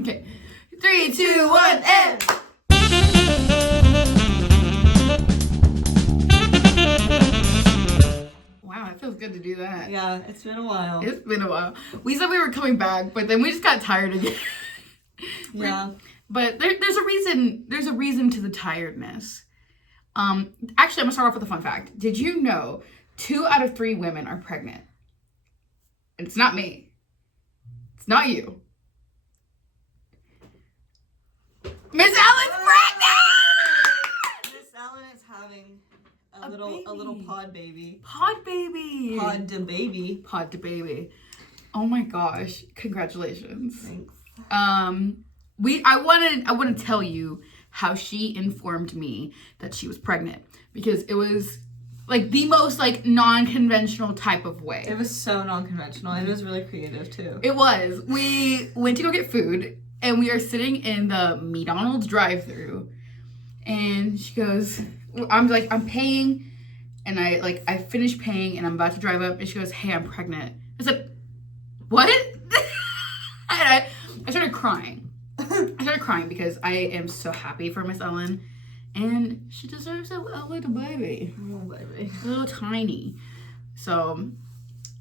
Okay. 3, 2, 1, and. Wow, it feels good to do that. Yeah, it's been a while. It's been a while. We said we were coming back, but then we just got tired again. Yeah. But there's a reason. There's a reason to the tiredness. Actually, I'm gonna start off with a fun fact. Did you know 2 out of 3 women are pregnant? And it's not me. It's not you. Miss Ellen's pregnant! Miss Ellen is having A little baby. pod baby. Pod baby. Pod to baby. Pod to baby. Oh my gosh! Congratulations. Thanks. I want to tell you how she informed me that she was pregnant, because it was like the most like non-conventional type of way. It was so non-conventional. It was really creative too. It was. We went to go get food, and we are sitting in the McDonald's drive-thru, and she goes, I'm paying, and I finished paying, and I'm about to drive up, and she goes, "Hey, I'm pregnant." I said, "What?" And I started crying. I started crying because I am so happy for Miss Ellen, and she deserves a little baby. Oh, baby. A little tiny. So,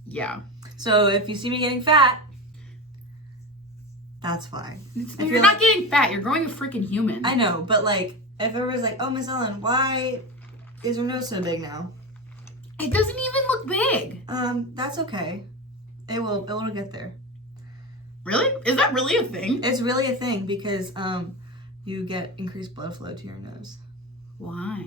yeah. So if you see me getting fat, that's why. You're not getting fat. You're growing a freaking human. I know, but like, if everybody's like, "Oh, Miss Ellen, why is her nose so big now?" It doesn't even look big. That's okay. It will get there. Really? Is that really a thing? It's really a thing because you get increased blood flow to your nose. Why?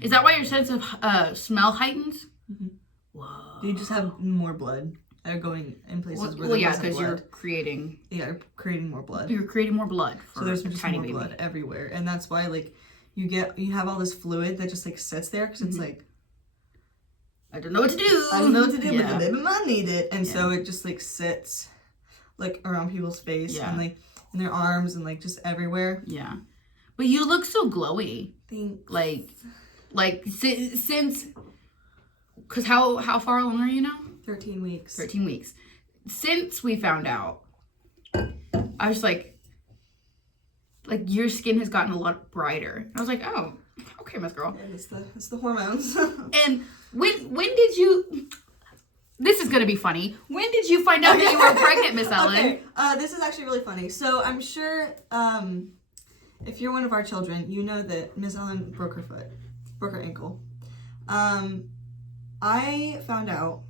Is that why your sense of smell heightens? Mm-hmm. Whoa. You just have more blood going in places where Well, there yeah, wasn't because blood. you're creating. Yeah, you're creating more blood. You're creating more blood. For So there's a just tiny more baby. blood everywhere, and that's why like you have all this fluid that just like sits there because it's like, I don't know what to do. I don't know what to do, Yeah. but the baby mom need it, and Yeah. so it just like sits like around people's face Yeah. and like in their arms and like just everywhere. Yeah. But you look so glowy. Thanks. Like since, because how far along are you now? 13 weeks. 13 weeks. Since we found out, I was like your skin has gotten a lot brighter. I was like, oh, okay, Miss Girl. Yeah, it's the hormones. And when did you? This is gonna be funny. When did you find out that you were pregnant, Miss Ellen? Okay, this is actually really funny. So I'm sure if you're one of our children, you know that Miss Ellen broke her ankle. I found out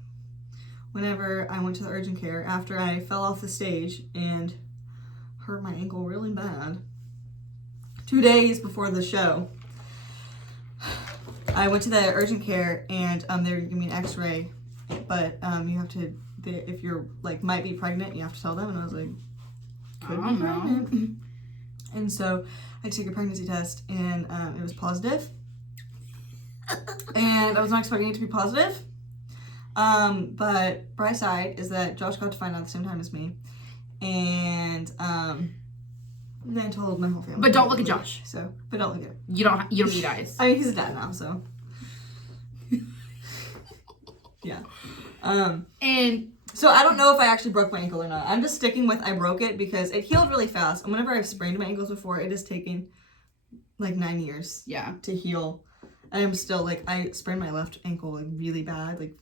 whenever I went to the urgent care after I fell off the stage and hurt my ankle really bad. 2 days before the show, I went to the urgent care and they were giving me an X-ray, but you have to, if you're like might be pregnant, you have to tell them. And I was like, could be pregnant. And so I took a pregnancy test and it was positive. And I was not expecting it to be positive. But bright side is that Josh got to find out at the same time as me. And then told my whole family. But don't look at Josh. But don't look at him. You don't need eyes. I mean, he's a dad now, so. Yeah. And So I don't know if I actually broke my ankle or not. I'm just sticking with I broke it because it healed really fast. And whenever I've sprained my ankles before, it has taken like 9 years yeah. to heal. And I'm still like, I sprained my left ankle like really bad like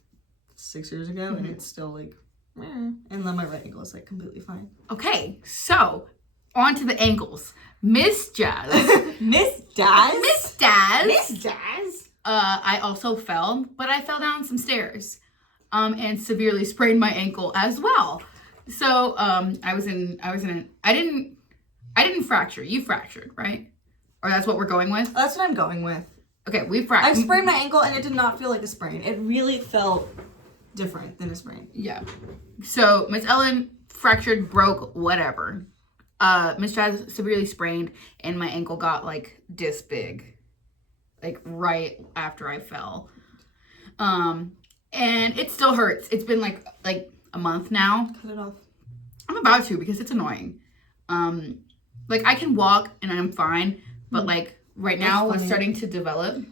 6 years ago, and it's still like, meh. And then my right ankle is like completely fine. Okay, so on to the ankles. Miss Jazz. Miss Jazz? Miss Jazz. Miss Jazz? I also fell, but I fell down some stairs. And severely sprained my ankle as well. So, I didn't fracture. You fractured, right? Or that's what we're going with? That's what I'm going with. Okay, we fractured. I sprained my ankle and it did not feel like a sprain. It really felt different than a sprain. Yeah. So, Miss Ellen fractured, broke, whatever. Miss Jazz severely sprained, and my ankle got like this big. Like right after I fell. And it still hurts. It's been like a month now. Cut it off. I'm about to because it's annoying. Like I can walk and I'm fine, but like right now what's starting to develop,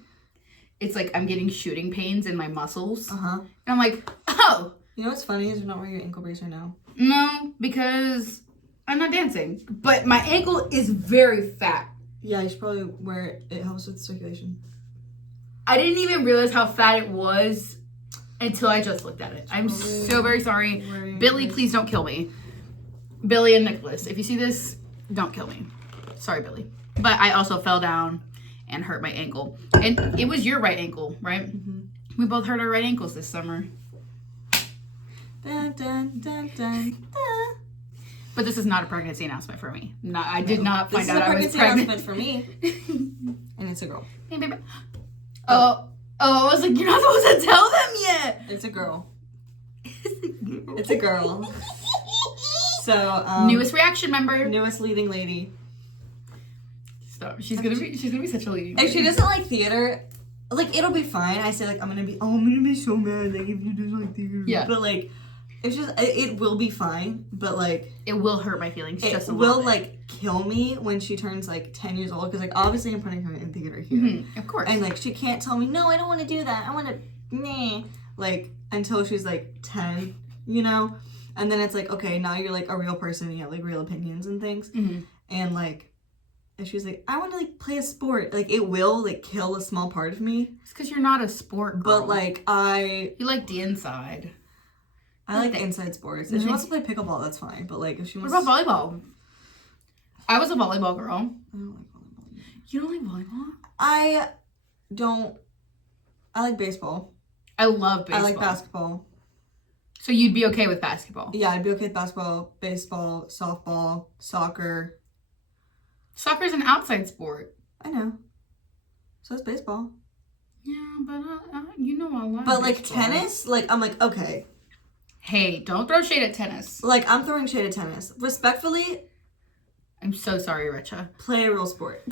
it's like I'm getting shooting pains in my muscles. Uh-huh. And I'm like, oh. You know what's funny is you're not wearing your ankle brace right now. No, because I'm not dancing. But my ankle is very fat. Yeah, you should probably wear it. It helps with circulation. I didn't even realize how fat it was until I just looked at it. I'm so very sorry. Billy, please don't kill me. Billy and Nicholas, if you see this, don't kill me. Sorry, Billy. But I also fell down and hurt my ankle. And it was your right ankle, right? Mm-hmm. We both hurt our right ankles this summer. Dun, dun, dun, dun, dun. But this is not a pregnancy announcement for me. I did not find This is out a I was pregnancy pregnant. announcement for me. And it's a girl. Oh, I was like, you're not supposed to tell them yet. It's a girl. It's a girl. So, Newest reaction member. newest leading lady. Stop. She's gonna be such a leading If lady. she doesn't like theater, like it'll be fine. I say like I'm gonna be so mad like if you don't like theater. Yeah. But like, it's just it will be fine. But like, It will hurt my feelings it just a will little bit. like kill me when she turns like 10 years old because like obviously I'm putting her in theater here, Of course. and like she can't tell me no, I don't want to do that. I want to like until she's like 10, you know. And then it's like, okay, now you're like a real person and you have like real opinions and things. And like, if she's like, I want to like play a sport, like it will like kill a small part of me. It's because you're not a sport girl. But like you like the inside. I like inside sports. If she wants to play pickleball, that's fine. But like if she What wants about volleyball? I was a volleyball girl. I don't like volleyball. You don't like volleyball? I like baseball. I love baseball. I like basketball. So you'd be okay with basketball? Yeah, I'd be okay with basketball, baseball, softball, soccer. Soccer's an outside sport. I know. So is baseball. Yeah, but you know I like But like baseball. tennis, like I'm like, okay. Hey, don't throw shade at tennis. Like I'm throwing shade at tennis. Respectfully, I'm so sorry, Richa. play a real sport.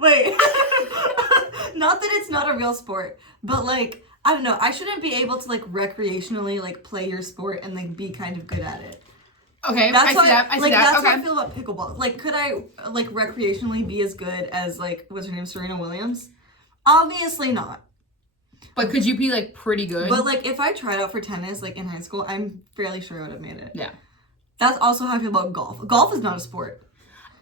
Wait. Not that it's not a real sport, but like, I don't know. I shouldn't be able to like recreationally like play your sport and like be kind of good at it. Okay, That's I see that. Like that's Okay. how I feel about pickleball. Like, could I like recreationally be as good as like what's her name, Serena Williams? Obviously not. But could you be like pretty good? But like if I tried out for tennis like in high school, I'm fairly sure I would have made it. Yeah. That's also how I feel about golf. Golf is not a sport.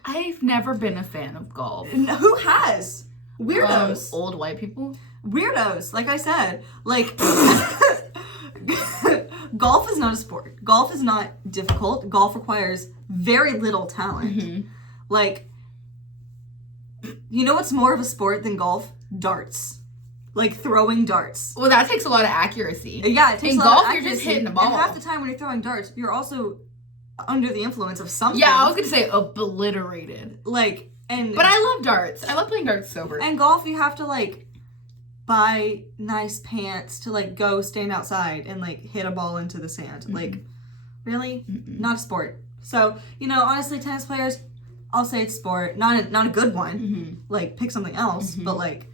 I've never been a fan of golf. Who has? Weirdos. Old white people? Weirdos. Like I said, like golf is not a sport. Golf is not difficult. Golf requires very little talent. Like, you know what's more of a sport than golf? Darts. Like throwing darts. Well, that takes a lot of accuracy. Yeah, it takes In a lot golf, of you're just accuracy. hitting the ball. And half the time when you're throwing darts, you're also under the influence of something. Yeah, I was gonna say obliterated. like, and But I love darts. I love playing darts sober. and golf, you have to like buy nice pants to like go stand outside and like hit a ball into the sand. Like, really? Not a sport. So, you know, honestly, tennis players, I'll say it's sport. Not a good one. Like, pick something else. But like,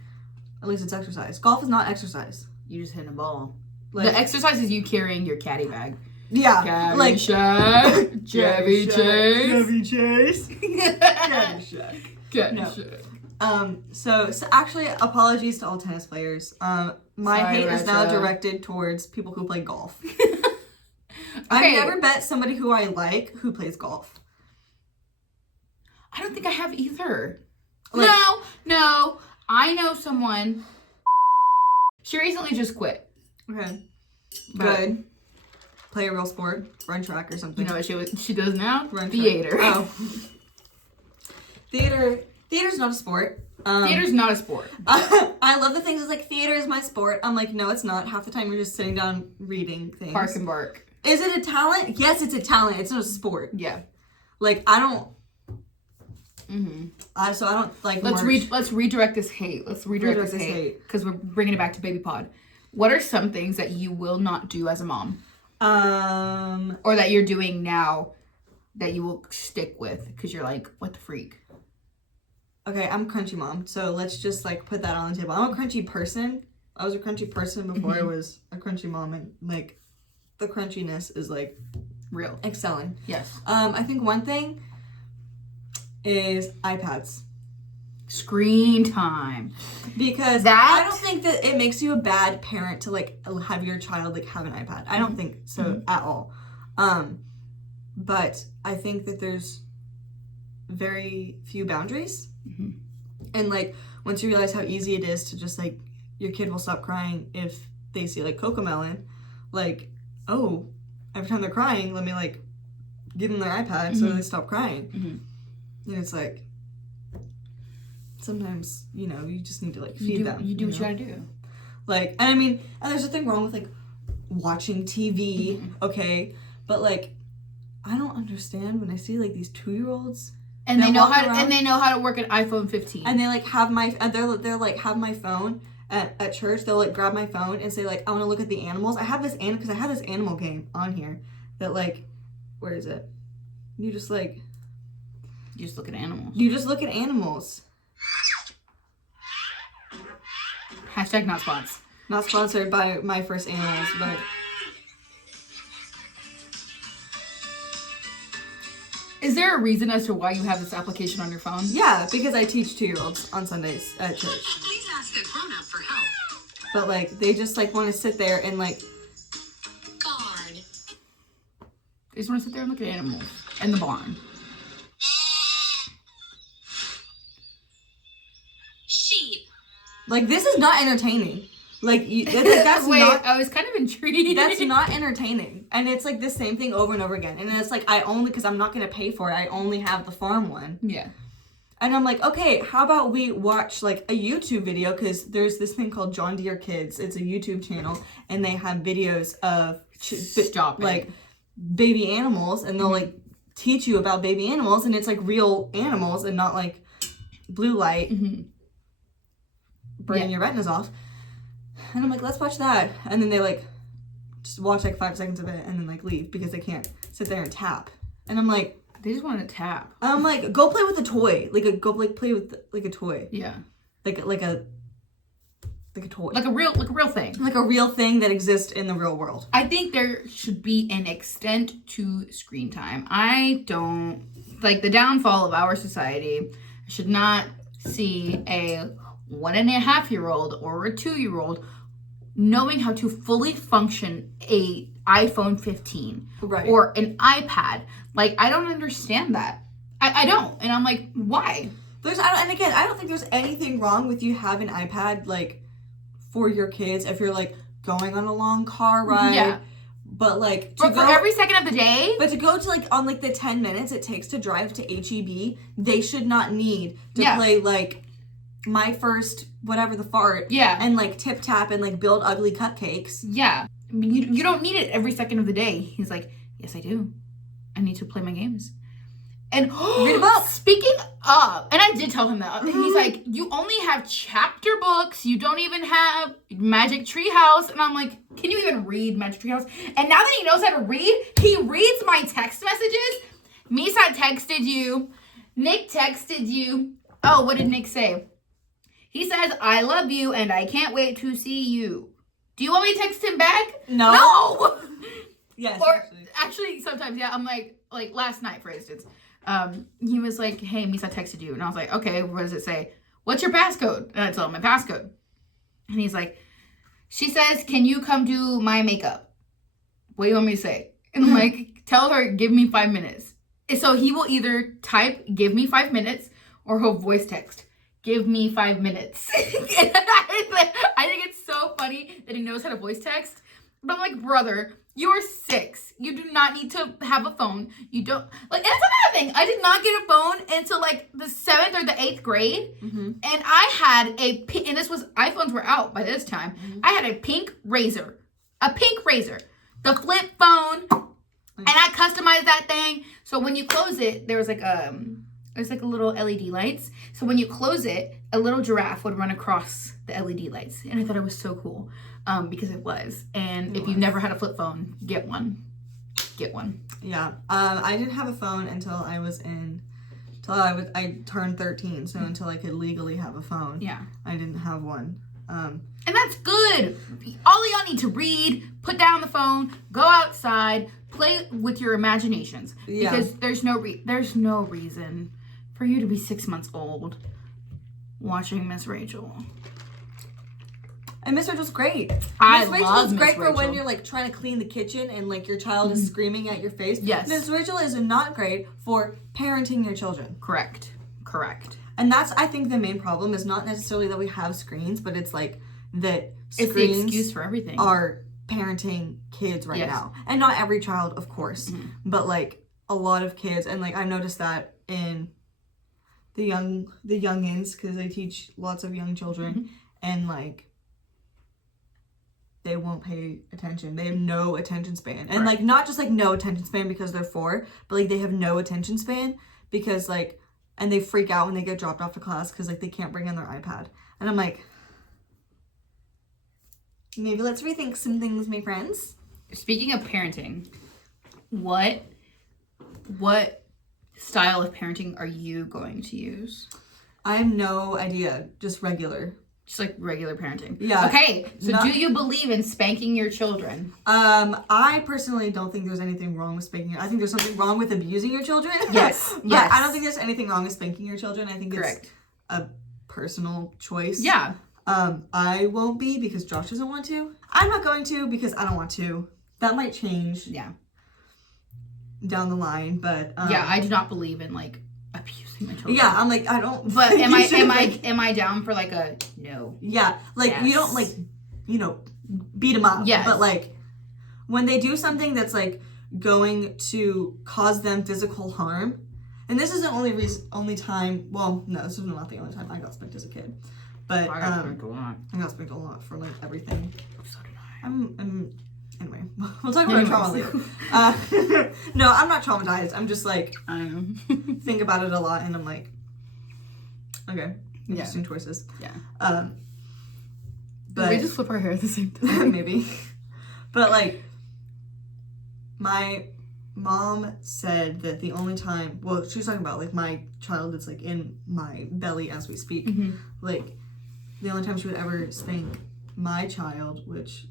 at least it's exercise. Golf is not exercise. You just hitting a ball. Like, The exercise is you carrying your caddy bag. yeah, Caddy like shack, Chevy Chase. Chevy Chase, Caddy Shack. Caddy No. shack. So actually, apologies to all tennis players. My Sorry, hate is now Retro. directed towards people who play golf. Okay. I've never met somebody who I like who plays golf. I don't think I have either. Like- No. I know someone. She recently just quit. Okay. But Good. Play a real sport, run track or something. You know what she does now? Run track. Theater. Oh. Theater's not a sport. Theater's not a sport. I love the things it's like theater is my sport. I'm like, no, it's not. Half the time you're just sitting down reading things. Park and bark. Is it a talent? Yes, it's a talent. It's not a sport. Yeah. Like I don't. So I don't like. Let's redirect this hate. Let's redirect this hate because we're bringing it back to Baby Pod. What are some things that you will not do as a mom, or that you're doing now that you will stick with because you're like, what the freak? Okay, I'm a crunchy mom, so let's just like put that on the table. I'm a crunchy person. I was a crunchy person before I was a crunchy mom, and like the crunchiness is like Real. excelling. Yes. I think one thing is iPads. Screen time. Because That- I don't think that it makes you a bad parent to like have your child like have an iPad. I don't think so at all. But I think that there's very few boundaries. Mm-hmm. And, like, once you realize how easy it is to just, like, your kid will stop crying if they see, like, Cocomelon, like, oh, every time they're crying, let me, like, give them their iPad so they stop crying. Mm-hmm. And it's like, sometimes, you know, you just need to, like, feed them. You do what you gotta do. Like, and I mean, and there's nothing wrong with, like, watching TV, okay? But, like, I don't understand when I see, like, these 2-year-olds. And they know how to work an iPhone 15. And they, like, have they're like, have my phone at church. They'll, like, grab my phone and say, like, I want to look at the animals. Because I have this animal game on here that, like, where is it? You just look at animals. You just look at animals. Hashtag not sponsors. Not sponsored by My First Animals, but... Is there a reason as to why you have this application on your phone? Yeah, because I teach 2-year-olds on Sundays at church. Please ask a grown-up for help. But, like, they just, like, want to sit there and, like... Guard. They just want to sit there and look at animals in the barn. Sheep. Like, this is not entertaining. Like, that's Wait, not... I was kind of intrigued. That's not entertaining. And it's, like, the same thing over and over again. And it's, like, because I'm not going to pay for it, I only have the farm one. Yeah. And I'm like, okay, how about we watch, like, a YouTube video? Because there's this thing called John Deere Kids. It's a YouTube channel. And they have videos of, like, baby animals. And they'll, like, teach you about baby animals. And it's, like, real animals and not, like, blue light. Burning your retinas off. And I'm like, let's watch that. And then they, like, just watch, like, 5 seconds of it and then, like, leave because they can't sit there and tap. And I'm like... They just want to tap. I'm like, go play with a toy. Like, go, like, play with, like, a toy. Yeah. Like a toy. Like a real thing. Like a real thing that exists in the real world. I think there should be an extent to screen time. I don't... Like, the downfall of our society should not see a 1.5-year-old or a 2-year-old knowing how to fully function a iPhone 15 or an iPad. Like, I don't understand that. I don't. And I'm like, why? I don't think there's anything wrong with you having an iPad, like, for your kids if you're, like, going on a long car ride. Yeah. But, like, for every second of the day. But to go to, like, on, like, the 10 minutes it takes to drive to HEB, they should not need to play, like, My First whatever the fart. Yeah. And, like, tip tap and, like, build ugly cupcakes. Yeah. I mean, you don't need it every second of the day. He's like, yes, I do. I need to play my games. And read a book. Speaking of, and I did tell him that. He's like, you only have chapter books. You don't even have Magic Treehouse. And I'm like, can you even read Magic Treehouse? And now that he knows how to read, he reads my text messages. Misa texted you. Nick texted you. Oh, what did Nick say? He says, I love you and I can't wait to see you. Do you want me to text him back? No! Yes, or actually sometimes, yeah, I'm like last night, for instance, he was like, hey, Misa texted you. And I was like, okay, what does it say? What's your passcode? And I told him my passcode. And he's like, she says, can you come do my makeup? What do you want me to say? And I'm like, tell her, give me 5 minutes. And so he will either type, give me 5 minutes, or he'll voice text, give me 5 minutes. And I think it's so funny that he knows how to voice text. But I'm like, brother, you are 6. You do not need to have a phone. You don't, like, and that's another thing. I did not get a phone until, like, the 7th or the 8th grade. Mm-hmm. And I had and this was, iPhones were out by this time. Mm-hmm. I had a pink Razor. The flip phone. And I customized that thing. So when you close it, there was like there's like a little LED lights. So when you close it, a little giraffe would run across the LED lights. And I thought it was so cool because it was. And if you've never had a flip phone, get one. Yeah. I didn't have a phone until I turned 13. So until I could legally have a phone. Yeah. I didn't have one. And that's good. All y'all need to read, put down the phone, go outside, play with your imaginations. Yeah. Because there's no reason for you to be 6 months old watching Miss Rachel. And Miss Rachel's great. I Miss Rachel love is Miss great for when Rachel. you're like trying to clean the kitchen and like your child is screaming at your face. Yes. Miss Rachel is not great for parenting your children. Correct. And that's, I think, the main problem is not necessarily that we have screens, but it's like that It's the screens excuse for everything. are parenting kids right Yes. now. And not every child, of course, but like a lot of kids. And like I've noticed that in the youngins, because I teach lots of young children, and like they won't pay attention. They have no attention span. And like not just like no attention span because they're 4, but like they have no attention span because like, and they freak out when they get dropped off to class because like they can't bring in their iPad. And I'm like, maybe let's rethink some things, my friends. Speaking of parenting, what style of parenting are you going to use? I have no idea. Just regular. Just like regular parenting. Yeah. Okay, so Not- do you believe in spanking your children? I personally don't think there's anything wrong with spanking. I think there's something wrong with abusing your children. Yes, But yes. I don't think there's anything wrong with spanking your children. I think Correct. it's a personal choice. Yeah. I won't be because Josh doesn't want to. I'm not going to because I don't want to. That might change Yeah. down the line, but Yeah, I do not believe in like abusing my children. yeah, I'm like I don't. But think am you I should, am like- I am I down for like a no? Yeah, like you don't like, you know, beat them up. Yes. But like when they do something that's like going to cause them physical harm, and this is the only time. Well, no, this is not the only time I got spanked as a kid. But I got spanked a lot. I got spanked a lot for like everything. So did I. Anyway, we'll talk about trauma later. No, I'm not traumatized. I'm just like I know. think about it a lot, and I'm like, okay, interesting choices. Yeah. But Did we just flip our hair at the same time? maybe. But like, my mom said that the only time, well, she was talking about like my child that's like in my belly as we speak, like the only time she would ever spank my child, which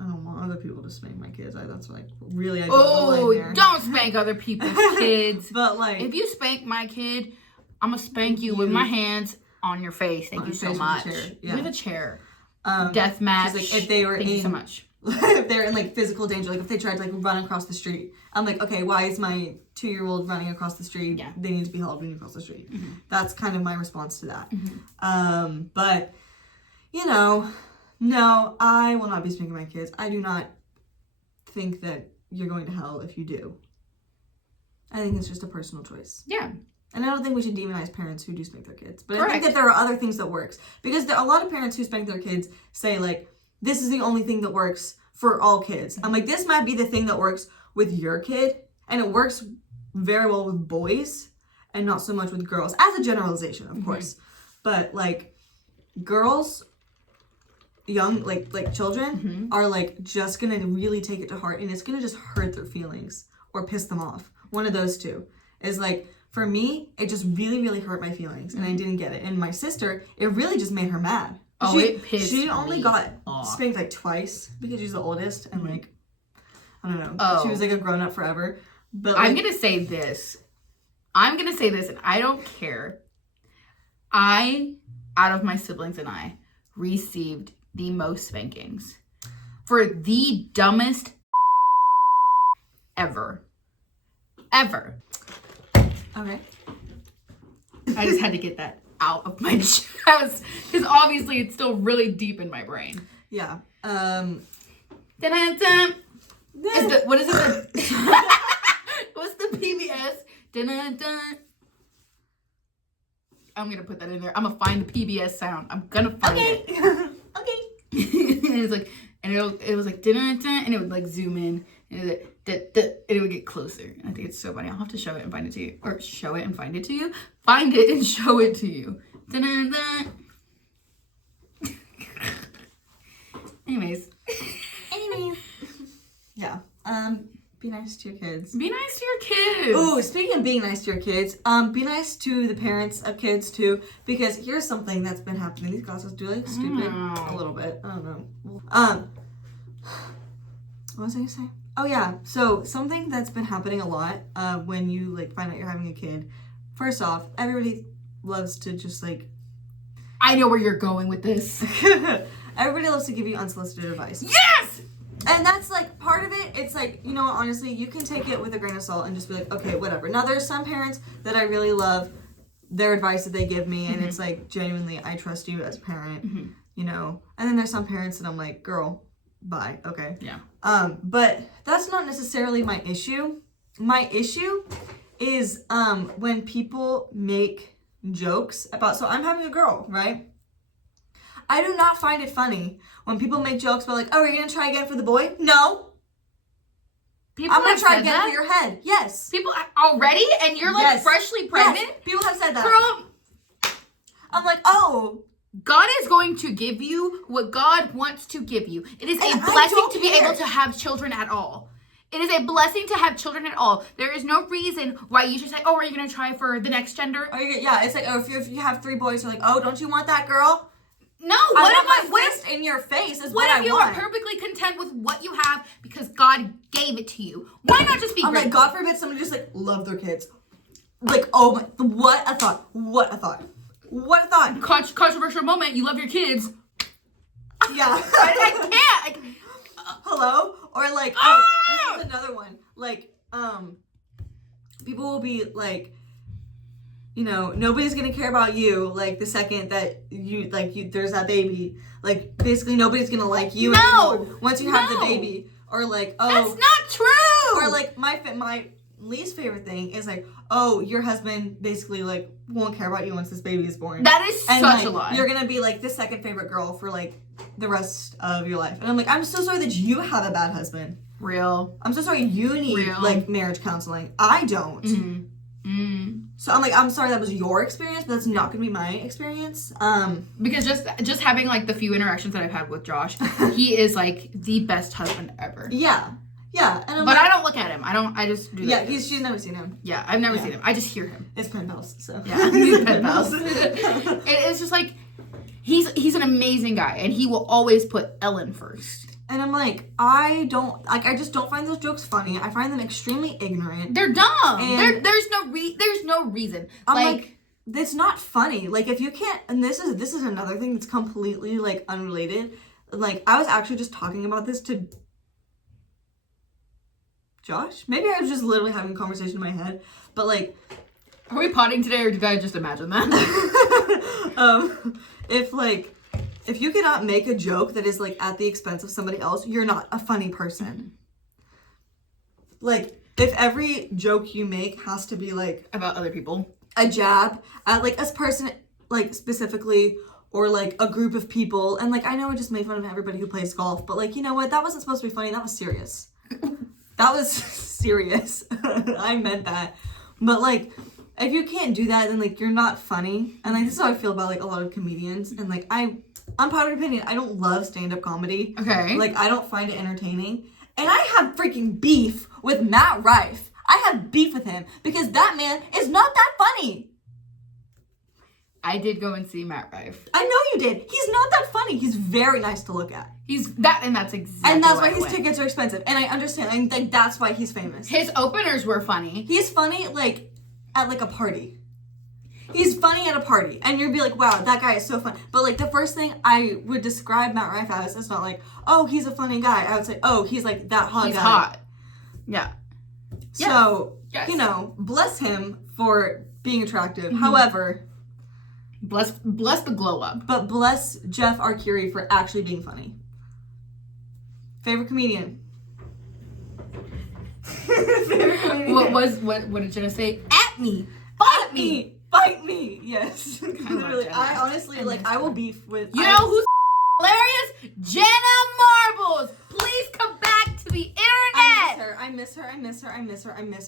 I don't want other people to spank my kids. That's like really I don't Oh, there. don't spank other people's kids. But like, If you spank my kid, I'm gonna spank you with my hands on your face. Thank On you your so face much. with a chair, yeah. With a chair. um, Death match. she's like, if they were Thank you so in- much. if they're in like physical danger, like if they tried to like run across the street, I'm like, okay, why is my 2-year-old running across the street? Yeah. They need to be held when you cross the street. That's kind of my response to that. But you know, no, I will not be spanking my kids. I do not think that you're going to hell if you do. I think it's just a personal choice. Yeah. And I don't think we should demonize parents who do spank their kids. But I Correct. think that there are other things that works. Because there are a lot of parents who spank their kids say like, this is the only thing that works for all kids. I'm like, this might be the thing that works with your kid. And it works very well with boys and not so much with girls. As a generalization, of course. But like girls, young, like children are like just gonna really take it to heart. And it's gonna just hurt their feelings or piss them off. One of those two is like, for me, it just really, really hurt my feelings, and I didn't get it. And my sister, it really just made her mad. Oh, it pissed She only me got off. spanked like twice because she's the oldest, and like, I don't know. Oh. She was like a grown up forever. But I'm like, gonna say this. And I don't care. Out of my siblings and I, received the most spankings for the dumbest ever. Ever. okay. I just had to get that out of my chest because obviously it's still really deep in my brain. Yeah. Dun-dun-dun. What is it? What's the PBS? Dun-dun-dun. I'm gonna put that in there. I'm gonna find the PBS sound. I'm gonna find it. Okay. And it's like, and it was like dun-dun-dun, and it would like zoom in, and it was like, and it would get closer. And I think it's so funny. I'll have to show it and find it to you, or show it and find it to you. Find it and show it to you. Dun-dun-dun. Anyways. Yeah. Be nice to your kids. Be nice to your kids. Ooh, speaking of being nice to your kids, be nice to the parents of kids too, because here's something that's been happening. These glasses do look stupid a little bit. I don't know. What was I gonna say? Oh yeah, so something that's been happening a lot when you like find out you're having a kid. First off, everybody loves to just like I know where you're going with this. Everybody loves to give you unsolicited advice. Yes! And that's like part of it. It's like, you know what, honestly, you can take it with a grain of salt and just be like, okay, whatever. Now, there's some parents that I really love their advice that they give me, and it's like, genuinely, I trust you as a parent, you know. And then there's some parents that I'm like, girl, bye, okay. Yeah. But that's not necessarily my issue. My issue is when people make jokes about, so I'm having a girl, right? I do not find it funny when people make jokes about like, oh, are you gonna try again for the boy? No. People I'm gonna have try said again that? for your head. Yes. People already? And you're like Yes. freshly pregnant? Yes. People have said that. Girl, I'm like, oh. God is going to give you what God wants to give you. It is And a I blessing don't to be care. able to have children at all. It is a blessing to have children at all. There is no reason why you should say, oh, are you going to try for the next gender? Yeah, it's like, oh, if you have 3 boys, you're like, oh, don't you want that girl? No, What if in your face is what What I if you want? are perfectly content with what you have because God gave it to you? Why not just be I'm like, grateful? God forbid somebody just like love their kids. Like, oh my, what a thought. What a thought. What a thought. Controversial moment, you love your kids. Yeah. I can't. Hello? Or like, Ah! this is another one. Like, people will be like, you know, nobody's gonna care about you, like, the second that there's that baby. Like, basically, nobody's gonna like you No! anymore once you have the No! baby. Or like, oh. That's not true. Or like, my least favorite thing is like, oh, your husband basically, like, won't care about you once this baby is born. That is And, such like, a lie. You're gonna be, like, the second favorite girl for, like, the rest of your life. And I'm like, I'm so sorry that you have a bad husband. Real. I'm so sorry you need, Real. like, marriage counseling. I don't. So I'm like, I'm sorry that was your experience, but that's not gonna be my experience. Because just having like the few interactions that I've had with Josh, he is like the best husband ever. Yeah. Yeah. And I'm But like, I don't look at him. I just do yeah, that. she's never seen him. Yeah, I've never Yeah. seen him. I just hear him. It's pen pals, so. Yeah, he's pen pals. It's just like, he's an amazing guy, and he will always put Ellen first. And I'm like, I just don't find those jokes funny. I find them extremely ignorant. They're dumb. And- there's no reason. I'm like, it's not funny. Like, if you can't, and this is another thing that's completely, like, unrelated. Like, I was actually just talking about this to Josh. Maybe I was just literally having a conversation in my head. But, like, are we potting today, or did I just imagine that? if you cannot make a joke that is, like, at the expense of somebody else, you're not a funny person. Like, if every joke you make has to be, like, About other people. a jab at, like, a person, like, specifically, or, like, a group of people, and, like, I know I just made fun of everybody who plays golf, but, like, you know what? That wasn't supposed to be funny. That was serious. That was serious. I meant that. But, like, if you can't do that, then, like, you're not funny. And, like, this is how I feel about, like, a lot of comedians. And, like, I'm popular opinion. I don't love stand-up comedy. Okay. Like, I don't find it entertaining. And I have freaking beef with Matt Rife. I have beef with him because that man is not that funny. I did go and see Matt Rife. I know you did. He's not that funny. He's very nice to look at. That's exactly. And that's why I his went. tickets are expensive. And I understand. And, like, that's why he's famous. His openers were funny. He's funny, like, at, like, a party. He's funny at a party. And you'd be like, wow, that guy is so fun. But, like, the first thing I would describe Matt Rife as is not like, oh, he's a funny guy. I would say, oh, he's, like, that hot He's guy. hot. Yeah. So, Yes. you know, bless him for being attractive. However, Bless the glow up. but bless Jeff Arcuri for actually being funny. Favorite comedian? Favorite comedian? What did Jenna say? At me. Bite me. Bite me! Yes. Literally, Jenna. I honestly, like, I will beef with... You know who's hilarious? Jenna Marbles. Please come back to the internet. I miss her.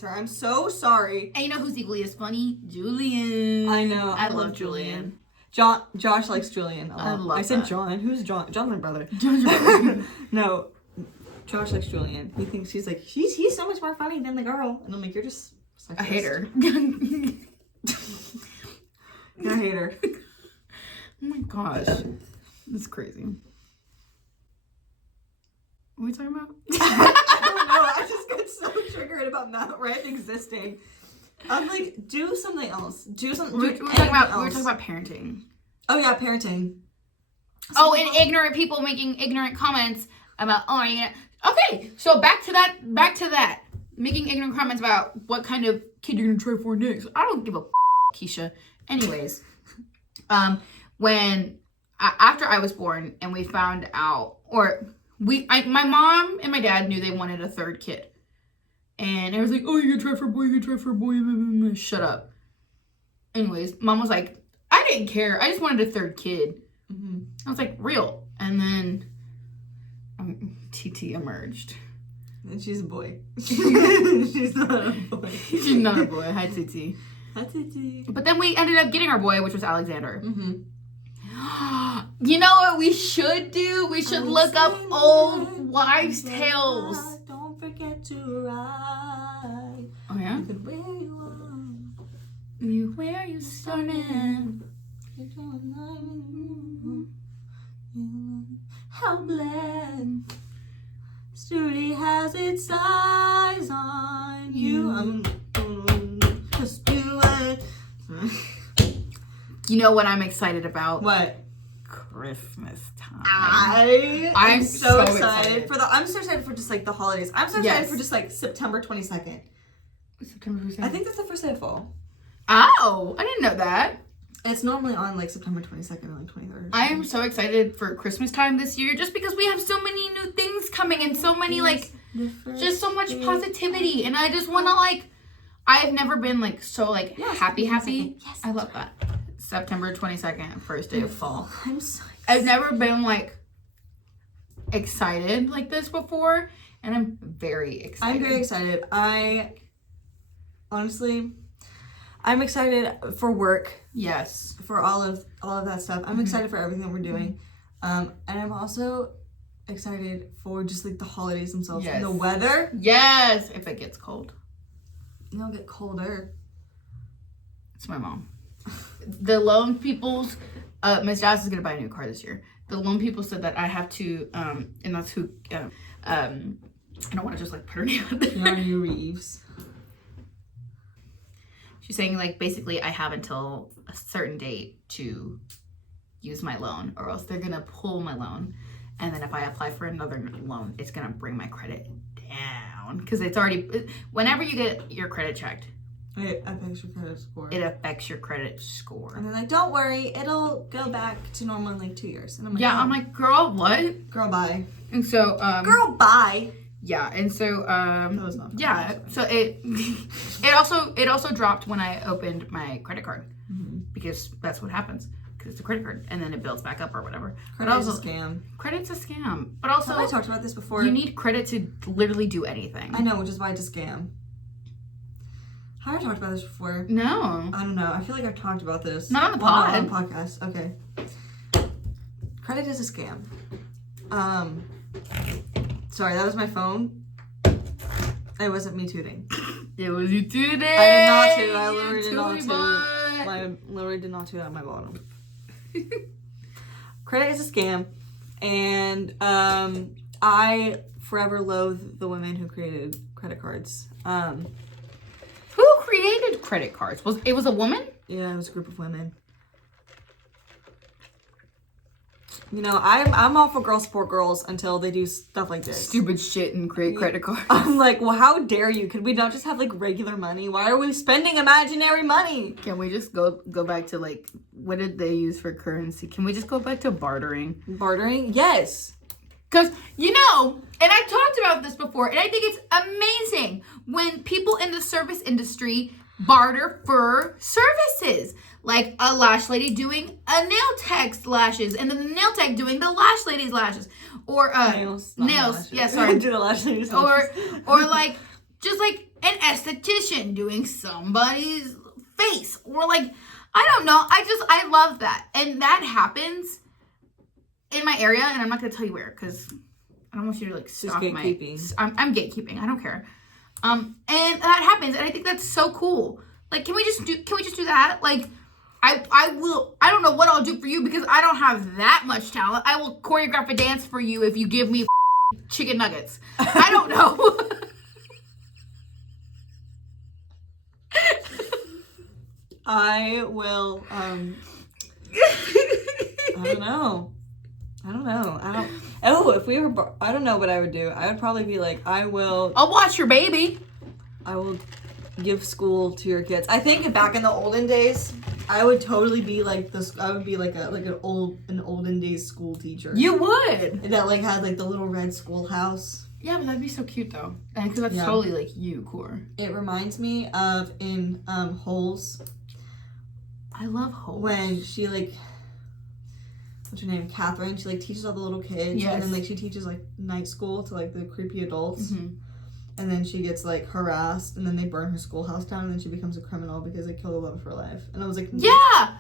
I'm so sorry. And you know who's equally as funny? Julian. I know. I love Julian. Josh likes Julian a lot. I love said that. John. Who's John? John's my brother. No. Josh likes Julian. He thinks he's so much more funny than the girl. And I'm like, you're just sexist. I hate her. I hate her. Oh my gosh. That's crazy. What are we talking about? I don't know. I just get so triggered about Matt Rife existing. I'm like, do something else. Do something. We were talking about parenting. Oh yeah, parenting. Oh, and ignorant people making ignorant comments about, oh, yeah. Okay, so back to that. Making ignorant comments about what kind of kid you're gonna try for next. I don't give a Keisha. Anyways, after I was born and we found out, my mom and my dad knew they wanted a third kid. And it was like, oh, you're gonna try for a boy, you're gonna try for a boy. Shut up. Anyways, mom was like, I didn't care. I just wanted a third kid. Mm-hmm. I was like, real. And then TT emerged. And she's a boy. She's not a boy. She's not a boy. Hi, TT. Hi, TT. But then we ended up getting our boy, which was Alexander. Mm-hmm. You know what we should do? We should look up old wives' tales. Don't forget to ride. Oh, yeah? Where you are. Where you started? Helpless. Sturdy has its eyes on you. Just do it. You know what I'm excited about? What? Christmas time. I'm so excited. excited. I'm so excited for just like the holidays. I'm so excited for just like September 22nd. September 22nd. I think that's the first day of fall. Oh, I didn't know that. It's normally on like September 22nd or like 23rd. I am so excited for Christmas time this year just because we have so many new things coming and so many like just so much positivity, and I just want to like I have never been like so like happy. Yes, I love that. September 22nd, first day of fall. I'm so excited. I've never been like excited like this before, and I'm very excited. I'm very excited. I'm excited for work. Yes. For all of that stuff. I'm excited for everything that we're doing. And I'm also excited for just like the holidays themselves. Yes. And the weather. Yes. If it gets cold. It'll get colder. It's my mom. The Lone Peoples, Miss Jazz is gonna buy a new car this year. The Lone People said that I have to, and that's who, I don't want to just like put her name out there. Keanu Reeves. She's saying like basically I have until a certain date to use my loan, or else they're gonna pull my loan, and then if I apply for another loan, it's gonna bring my credit down because it's already. Whenever you get your credit checked, It affects your credit score. it affects your credit score. And they're like, don't worry, it'll go back to normal in like 2 years. And I'm like, Yeah, oh, I'm like, girl, what? girl, bye. And so, Girl, bye. yeah, and so, That was not funny. yeah, so it also dropped when I opened my credit card because that's what happens because it's a credit card and then it builds back up or whatever. Credit but is also, a scam. credit's a scam, but also Have I talked about this before? you need credit to literally do anything. I know, which is why it's a scam. Have I talked about this before? No. I don't know. I feel like I've talked about this. Not on the Well, pod. not on the podcast. Okay. Credit is a scam. Sorry, that was my phone. It wasn't me tooting. It was you today. I did not toot. I literally did not Tootie toot. boy. I literally did not toot out my bottom. Credit is a scam, and I forever loathe the women who created credit cards. Who created credit cards? Was it a woman? Yeah, it was a group of women. You know, I'm all for girls support girls until they do stuff like this. Stupid shit and create credit cards. I'm like, well, how dare you? Could we not just have like regular money? Why are we spending imaginary money? Can we just go back to like what did they use for currency? Can we just go back to bartering? Bartering? Yes. Because, you know, and I've talked about this before, and I think it's amazing when people in the service industry barter for services. Like a lash lady doing a nail tech's lashes, and then the nail tech doing the lash lady's lashes. Or, Nails. yeah, sorry. Do the lash lady's or like, just like an esthetician doing somebody's face. Or like, I don't know. I love that. And that happens in my area, and I'm not gonna tell you where because I don't want you to like stop my. I'm gatekeeping. I don't care. And that happens, and I think that's so cool. Like, can we just do that? Like, I will. I don't know what I'll do for you because I don't have that much talent. I will choreograph a dance for you if you give me chicken nuggets. I don't know. I will. I don't know. I don't know. Oh, if we were, I don't know what I would do. I would probably be like, I'll watch your baby. I will give school to your kids. I think back in the olden days, I would totally be like this. I would be like an olden days school teacher. You would. That like had like the little red schoolhouse. Yeah, but that'd be so cute though, because that's totally like you, Core. It reminds me of in Holes. I love Holes. When she like, what's her name? Catherine. She like teaches all the little kids, and then like she teaches like night school to like the creepy adults. Mm-hmm. And then she gets, like, harassed, and then they burn her schoolhouse down, and then she becomes a criminal because they killed the love of her life. And I was like... Yeah!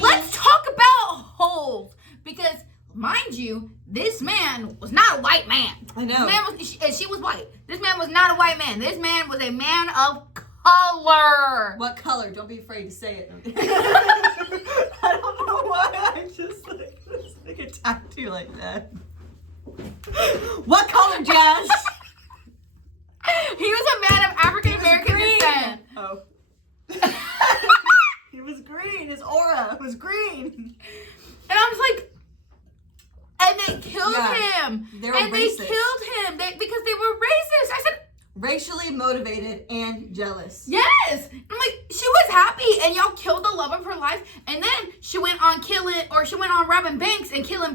Let's talk about Holes. Because, mind you, this man was not a white man. I know. She was white. This man was not a white man. This man was a man of color. What color? Don't be afraid to say it. I don't know why I just, like attacked you like that. What color, Jazz? He was a man of African American descent. Oh. He was green. His aura was green. And I was like, and they killed him. They were racist. They killed him because they were racist. I said, racially motivated and jealous. Yes. I'm like, she was happy and y'all killed the love of her life. And then she went on robbing banks and killing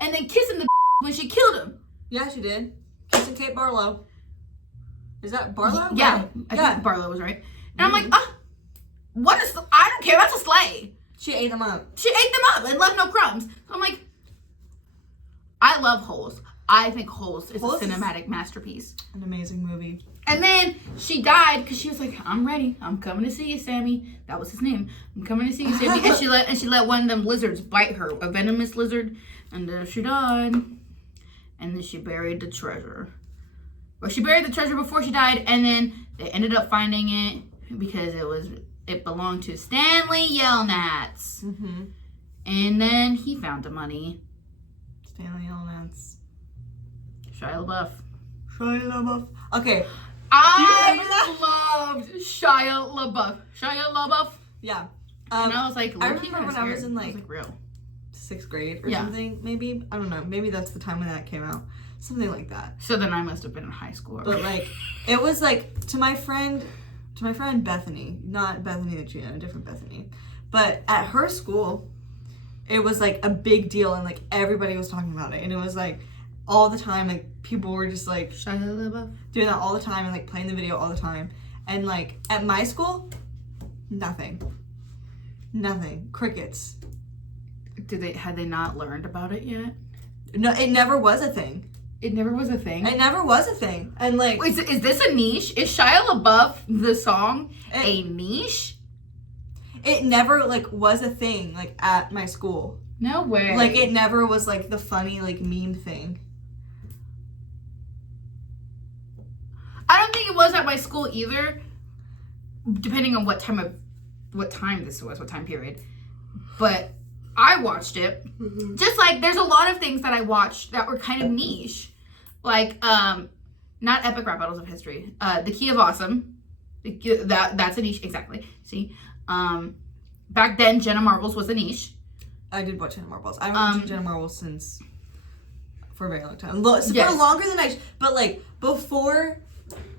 and then kissing the when she killed him. Yeah, she did. Kissing Kate Barlow. Is that Barlow? Yeah, I think Barlow was right. And I'm like, I don't care. That's a slay. She ate them up. She ate them up and left no crumbs. I'm like, I love Holes. I think Holes is a cinematic masterpiece. An amazing movie. And then she died because she was like, I'm ready. I'm coming to see you, Sammy. That was his name. I'm coming to see you, Sammy. and she let one of them lizards bite her, a venomous lizard. And she died. And then she buried the treasure. Well, she buried the treasure before she died, and then they ended up finding it because it belonged to Stanley Yelnats. Mm-hmm. And then he found the money. Stanley Yelnats. Shia LaBeouf. Shia LaBeouf. Okay. I loved Shia LaBeouf. Shia LaBeouf. Yeah. And I was like, I remember when I was in like real 6th grade or something, maybe. I don't know. Maybe that's the time when that came out. Something like that. So then I must have been in high school. But like, it was like to my friend Bethany, not Bethany that you know, a different Bethany. But at her school, it was like a big deal and like everybody was talking about it. And it was like all the time, like people were just like Shia LaBeouf doing that all the time and like playing the video all the time. And like at my school, nothing. Crickets. Had they not learned about it yet? No, it never was a thing. It never was a thing? It never was a thing. And like... Is this a niche? Is Shia LaBeouf, the song, a niche? It never, like, was a thing, like, at my school. No way. Like, it never was, like, the funny, like, meme thing. I don't think it was at my school either, depending on what time this was, what time period. But I watched it. Mm-hmm. Just like, there's a lot of things that I watched that were kind of niche. Like, not Epic Rap Battles of History. The Key of Awesome. That's a niche, exactly. See? Back then, Jenna Marbles was a niche. I did watch Jenna Marbles. I haven't watched Jenna Marbles for a very long time. For longer than but like, before,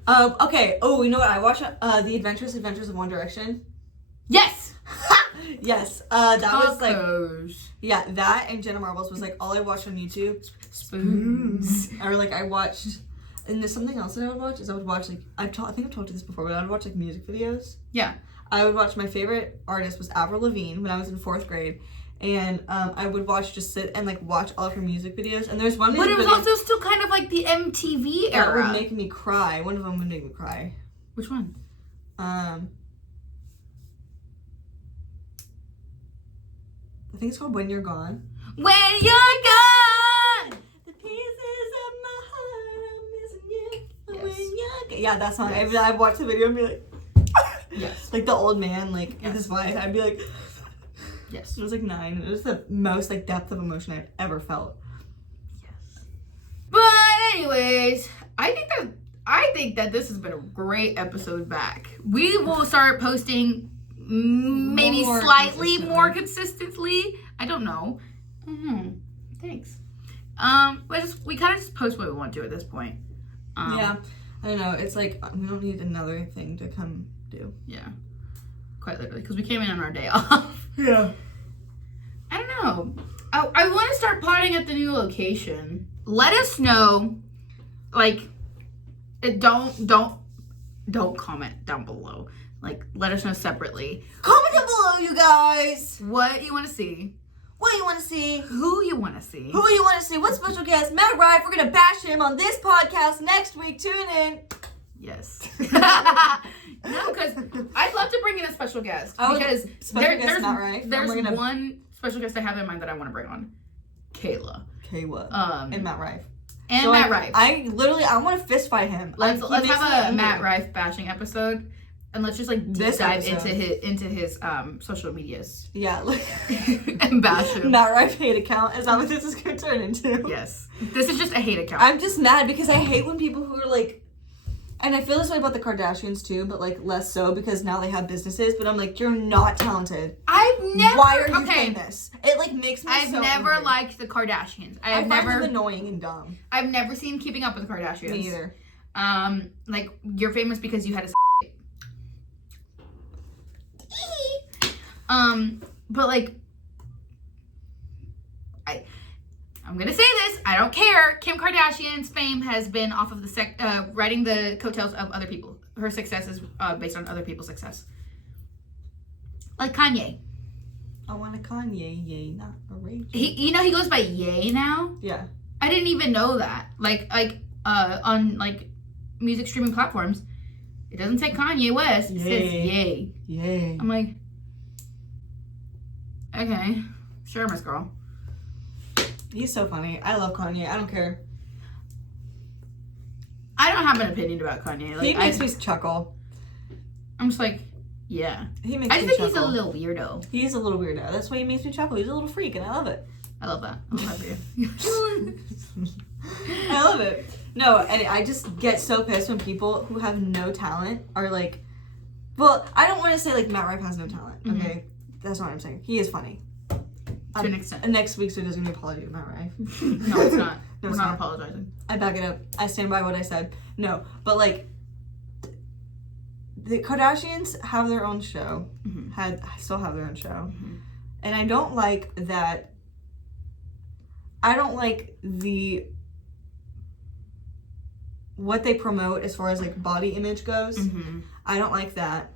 okay. Oh, you know what? I watched, The Adventurous Adventures of One Direction. Yes! Yes, that was like, yeah, that and Jenna Marbles was like all I watched on YouTube. Spoons. Or like I watched, and there's something else that I would watch, is I would watch like, I think I've told you this before, but I would watch like music videos. Yeah. I would watch, my favorite artist was Avril Lavigne when I was in 4th grade. And I would just sit and like watch all of her music videos. And there's one. But it was also still kind of like the MTV era. That would make me cry. One of them would make me cry. Which one? I think it's called When You're Gone. When You're Gone! The pieces of my heart are missing you. Yes. When you're gone. Yeah, that song. Yes. I'd watch the video and be like, yes. Like the old man, like with his wife. I'd be like, yes. It was like 9. It was the most like depth of emotion I've ever felt. Yes. But anyways, I think that this has been a great episode back. We will start posting maybe slightly more consistently. I don't know. Thanks. We kind of just post what we want to at this point. Yeah. I don't know. It's like we don't need another thing to come do. Yeah. Quite literally, because we came in on our day off. Yeah. I don't know. I want to start potting at the new location. Let us know. Like, don't comment down below. Like, let us know separately Comment down below, you guys. what you want to see, What you want to see? who you want to see. Who you want to see? What special guest? Matt Rife. We're gonna bash him on this podcast next week. Tune in. Yes. No, because I'd love to bring in a special guest. Because there's one special guest I have in mind that I want to bring on. Kayla. And Matt Rife. And So Matt Rife. I want to fist fight him. Let's He makes me have a angry. Matt Rife bashing episode. And let's just like This dive episode. into his social medias Yeah. and bash him. Matt Rife hate account. Is that what this is gonna turn into? Yes. This is just a hate account. I'm just mad because I hate when people who are like, and I feel this way about the Kardashians too, but like less so because now they have businesses. But I'm like, you're not talented. I've never. Why are you famous? It like makes me. I've so never angry. liked the Kardashians. I find them annoying and dumb. I've never seen Keeping Up with the Kardashians. Me either. Like you're famous because you had a. But like, I'm gonna say this. I don't care. Kim Kardashian's fame has been off of the riding the coattails of other people. Her success is based on other people's success. Like Kanye. I want a Kanye, yay, not a Rachel. He goes by Ye now. Yeah. I didn't even know that. Like on like music streaming platforms, it doesn't say Kanye West. It says Ye. Yay. I'm like, okay, sure, Miss Girl. He's so funny. I love Kanye. I don't care. I don't have an opinion about Kanye. Like, He makes me chuckle. I'm just like, yeah. He makes I me just think chuckle. he's a little weirdo. He's a little weirdo. That's why he makes me chuckle. He's a little freak, and I love it. I love that. I love that for you. I love it. No, and I just get so pissed when people who have no talent are like, well, I don't want to say like Matt Rife has no talent. Okay, that's not what I'm saying. He is funny. To an extent. Next week's video is gonna be apology to Matt Rife. No, it's not. No, We're it's not not. apologizing. I back it up. I stand by what I said. No, but like the Kardashians have their own show. Still have their own show, and I don't like that. I don't like what they promote as far as like body image goes. I don't like that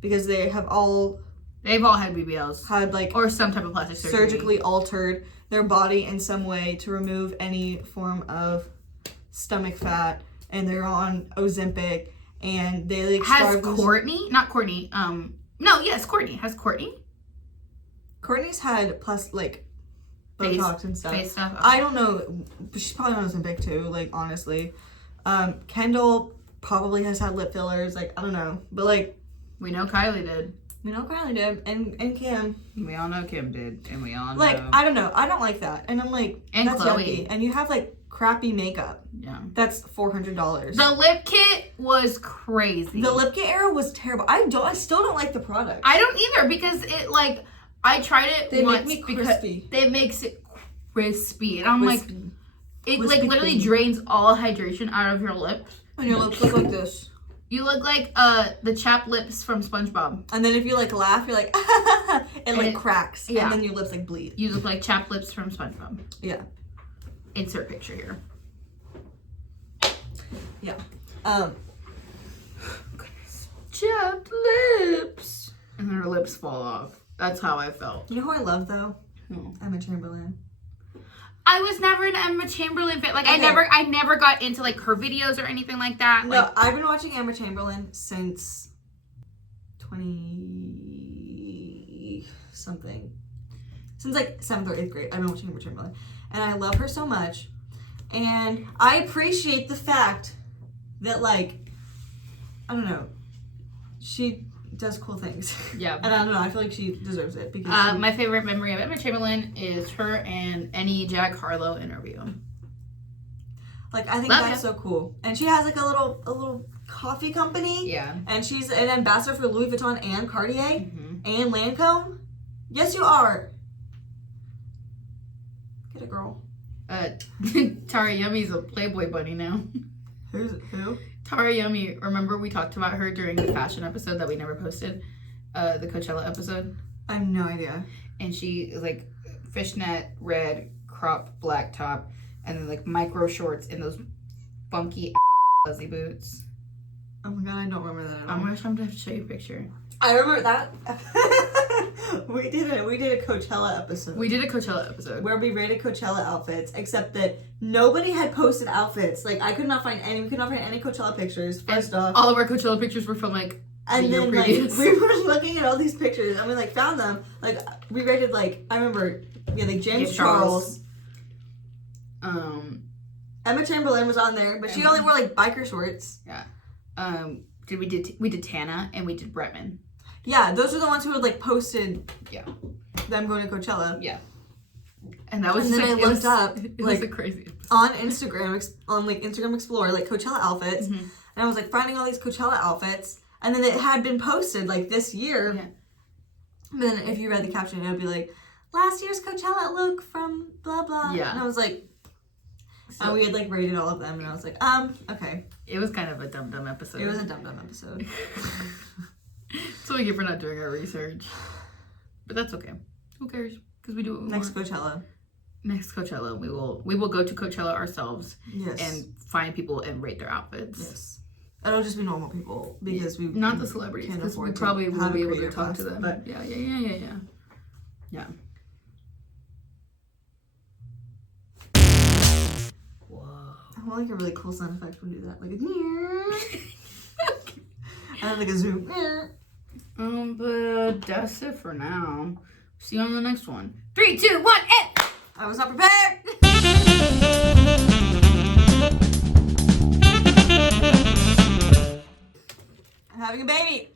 because they've all had BBLs had like or some type of plastic surgery. surgically altered their body in some way to remove any form of stomach fat, and they're on Ozempic, and they like Has starve Courtney? Not Courtney. No, yes, Courtney. Has Courtney? Courtney's had plus like Botox and stuff. Face stuff. I don't know. She's probably on Ozempic too. Like honestly, Kendall probably has had lip fillers. Like I don't know, but like We know Kylie did. we know Kylie did, and Kim. We all know Kim did, and we all know. Like I don't know. I don't like that, and I'm like And that's Chloe. yucky. And you have like crappy makeup. Yeah. That's $400. The lip kit was crazy. The lip kit era was terrible. I still don't like the product. I don't either because it like I tried it They once make me because crispy. they makes it crispy, and I'm like, it like Crispy literally clean. drains all hydration out of your lips. And your lips look like this. You look like the chapped lips from SpongeBob. And then if you like laugh, you're like it like it- cracks. yeah. And then your lips like bleed. You look like chapped lips from SpongeBob. Yeah. Insert picture here. Yeah. Chapped lips, and her lips fall off. That's how I felt. You know who I love though? Who? Emma Chamberlain. I was never an Emma Chamberlain fan. Like Okay. I never got into like her videos or anything like that. No, Like I've been watching Emma Chamberlain since 20 something. Since like 7th or 8th grade, I've been watching Emma Chamberlain. And I love her so much. And I appreciate the fact that like, I don't know, she does cool things. Yeah. And I don't know, I feel like she deserves it because my favorite memory of Emma Chamberlain is her and any Jack Harlow interview. like I think Love that's ya. so cool. And she has like a little coffee company. Yeah. And she's an ambassador for Louis Vuitton and Cartier Mm-hmm. and Lancome. Yes, you are. it, girl. Tara Yummy's a Playboy bunny now. Who? Tara Yummy, remember we talked about her during the fashion episode that we never posted? The Coachella episode? I have no idea. And she is like fishnet, red, crop, black top, and then like micro shorts in those funky fuzzy boots. Oh my god, I don't remember that at all. I'm gonna have to show you a picture. I remember that. we did a Coachella episode. We did a Coachella episode. Where we rated Coachella outfits, except that nobody had posted outfits. Like we could not find any Coachella pictures, first off. All of our Coachella pictures were from like And the year then like previous. we were looking at all these pictures and we like found them. Like we rated like I remember like James Charles. Emma Chamberlain was on there, but she only wore like biker shorts. Yeah. We did Tana and we did Bretman. Yeah, those are the ones who had like posted them going to Coachella. Yeah. And that was And just, then like, I looked up it like was the craziest. on Instagram on like Instagram Explorer like Coachella outfits, and I was like finding all these Coachella outfits, and then it had been posted like this year. Yeah. But then if you read the caption, it would be like last year's Coachella look from blah blah. Yeah. And I was like, and we had like rated all of them, and I was like, okay. It was kind of a dumb episode. It was a dumb episode. So we get for not doing our research. But that's okay. Who cares? Because we do it Next Coachella. Next Coachella, we will go to Coachella ourselves. Yes. And find people and rate their outfits. Yes. It'll just be normal people because we not the celebrities can't because we afford to probably have will a be able to creative talk class, to them. but- Yeah. Whoa. I want like a really cool sound effect when we do that, like a and like a zoom. But that's it for now. See you on the next one. 3, 2, 1, and I was not prepared. I'm having a baby.